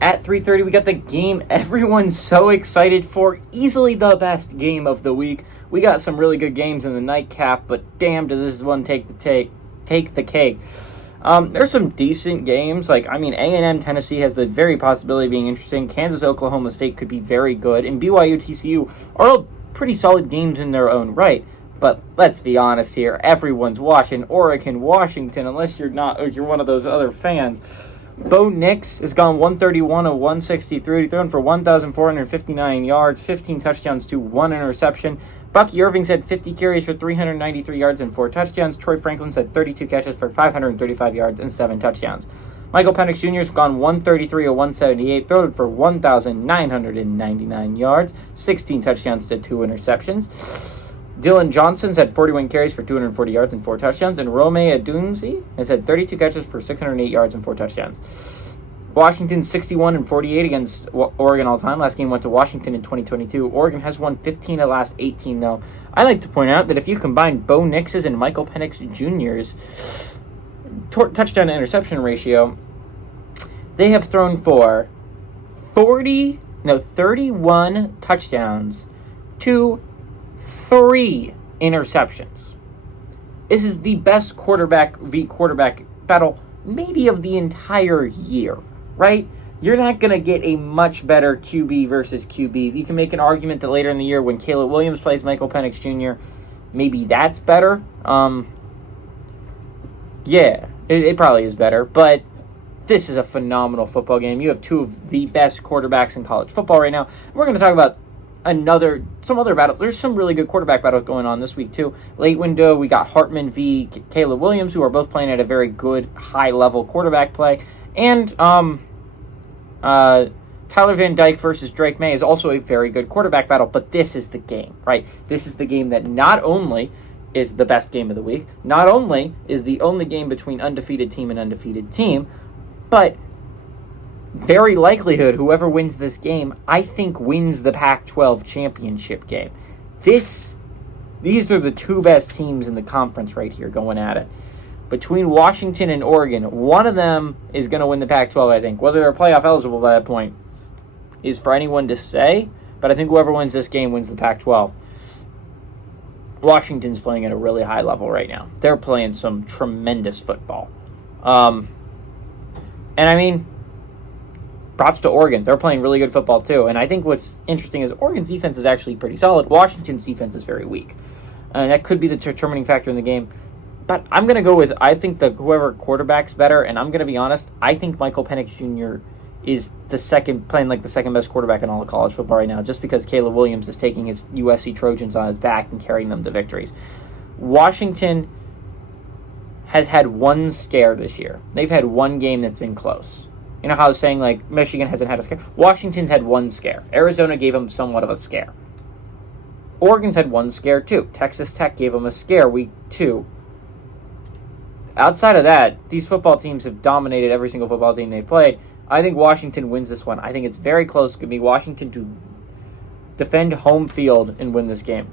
At 3:30, we got the game everyone's so excited for. Easily the best game of the week. We got some really good games in the nightcap, but damn, does this one take the cake. There's some decent games. A&M Tennessee has the very possibility of being interesting. Kansas Oklahoma State could be very good, and BYU TCU are all pretty solid games in their own right. But let's be honest here, everyone's watching Oregon Washington unless you're one of those other fans. Bo Nix has gone 131 of 163, thrown for 1,459 yards, 15 touchdowns to 1 interception. Bucky Irving's had 50 carries for 393 yards and 4 touchdowns. Troy Franklin's had 32 catches for 535 yards and 7 touchdowns. Michael Penix Jr. has gone 133 of 178, thrown for 1,999 yards, 16 touchdowns to 2 interceptions. Dylan Johnson's had 41 carries for 240 yards and 4 touchdowns, and Rome Odunze has had 32 catches for 608 yards and 4 touchdowns. Washington 61 and 48 against Oregon all time. Last game went to Washington in 2022. Oregon has won 15 of the last 18 though. I like to point out that if you combine Bo Nix's and Michael Penix Jr.'s touchdown to interception ratio, they have thrown for 31 touchdowns to 3 interceptions. This is the best quarterback v quarterback battle maybe of the entire year, right? You're not going to get a much better QB versus QB. You can make an argument that later in the year when Caleb Williams plays Michael Penix Jr., maybe that's better. It probably is better, but this is a phenomenal football game. You have 2 of the best quarterbacks in college football right now. We're going to talk about some other battles. There's some really good quarterback battles going on this week too. Late window, we got Hartman v. Caleb Williams, who are both playing at a very good, high-level quarterback play. And Tyler Van Dyke versus Drake May is also a very good quarterback battle, but this is the game, right? This is the game that not only is the best game of the week, not only is the only game between undefeated team and undefeated team, but very likelihood whoever wins this game, I think, wins the Pac-12 championship game. These are the 2 best teams in the conference right here going at it. Between Washington and Oregon, one of them is going to win the Pac-12, I think. Whether they're playoff eligible by that point is for anyone to say, but I think whoever wins this game wins the Pac-12. Washington's playing at a really high level right now. They're playing some tremendous football. Props to Oregon. They're playing really good football too. And I think what's interesting is Oregon's defense is actually pretty solid. Washington's defense is very weak. And that could be the determining factor in the game. But I'm going to go with, I think whoever quarterback's better. And I'm going to be honest, I think Michael Penix Jr. is playing like the second best quarterback in all of college football right now, just because Caleb Williams is taking his USC Trojans on his back and carrying them to victories. Washington has had one scare this year. They've had one game that's been close. You know how I was saying, Michigan hasn't had a scare? Washington's had one scare. Arizona gave them somewhat of a scare. Oregon's had one scare, too. Texas Tech gave them a scare week 2. Outside of that, these football teams have dominated every single football team they've played. I think Washington wins this one. I think it's very close. It could be Washington to defend home field and win this game.